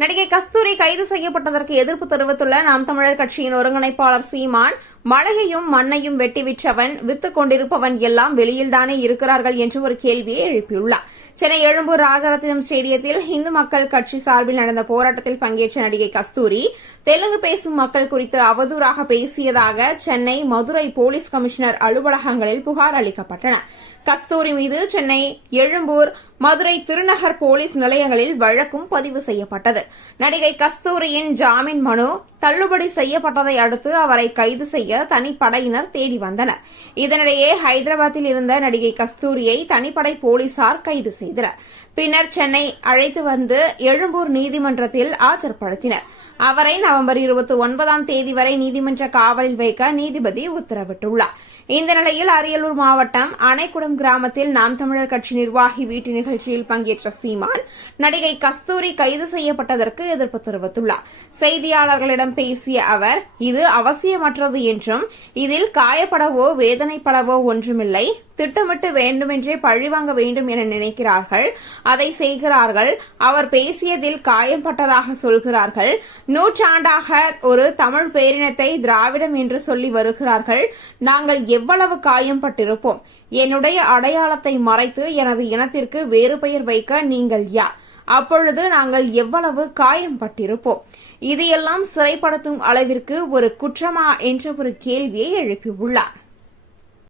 நடிகை கஸ்தூரி கைது செய்யப்பட்டதற்கு எதிர்ப்பு தெரிவித்துள்ள நாம் தமிழர் கட்சியின் ஒருங்கிணைப்பாளர் சீமான் மலையையும் மண்ணையும் வெட்டி விற்றவன் வித்துக் கொண்டிருப்பவன் எல்லாம் வெளியில்தானே இருக்கிறார்கள் என்று ஒரு கேள்வியை எழுப்பியுள்ளார். சென்னை எழும்பூர் ராஜரத்தினம் ஸ்டேடியத்தில் இந்து மக்கள் கட்சி சார்பில் நடந்த போராட்டத்தில் பங்கேற்ற நடிகை கஸ்தூரி தெலுங்கு பேசும் மக்கள் குறித்து அவதூறாக பேசியதாக சென்னை மதுரை போலீஸ் கமிஷனர் அலுவலகங்களில் புகார் அளிக்கப்பட்டன கஸ்தூரி மீது சென்னை எழும்பூர் மதுரை திருநகர் போலீஸ் நிலையங்களில் வழக்கும் பதிவு செய்யப்பட்டது. நடிகை கஸ்தூரியின் ஜாமீன் மனு தள்ளுபடி செய்யப்பட்டதை அடுத்து அவரை கைது செய்ய தனிப்படையினர் தேடி வந்தனர். இதனிடையே ஹைதராபாத்தில் இருந்த நடிகை கஸ்தூரியை தனிப்படை போலீசார் கைது செய்தனர். பின்னர் சென்னை அழைத்து வந்து எழும்பூர் நீதிமன்றத்தில் ஆஜர்படுத்தினர். அவரை நவம்பர் இருபத்தி ஒன்பதாம் தேதி வரை நீதிமன்ற காவலில் வைக்க நீதிபதி உத்தரவிட்டுள்ளார். இந்த நிலையில் அரியலூர் மாவட்டம் அணைக்குடம் கிராமத்தில் நாம் தமிழர் கட்சி நிர்வாகி வீட்டு நிகழ்ச்சியில் பங்கேற்ற சீமான் நடிகை கஸ்தூரி கைது செய்யப்பட்டதற்கு எதிர்ப்பு தெரிவித்துள்ளார். செய்தியாளர்களிடம் பேசிய அவர் இது அவசியமற்றது என்றும் இதில் காயப்படவோ வேதனைப்படவோ ஒன்றுமில்லை. திட்டமிட்டு வேண்டுமென்றே பழிவாங்க வேண்டும் என நினைக்கிறார்கள். அதை செய்கிறார்கள். அவர் பேசியதில் காயம்பட்டதாக சொல்கிறார்கள். நூற்றாண்டாக ஒரு தமிழ் பேரினத்தை திராவிடம் என்று சொல்லி வருகிறார்கள். நாங்கள் எவ்வளவு காயம்பட்டிருப்போம். என்னுடைய அடையாளத்தை மறைத்து எனது இனத்திற்கு வேறு பெயர் வைக்க நீங்கள் யார்? அப்பொழுது நாங்கள் எவ்வளவு காயம் பட்டிருப்போம் இதையெல்லாம் சிறைப்படுத்தும் அளவிற்கு ஒரு குற்றமா என்ற ஒரு கேள்வியை எழுப்பியுள்ளார்.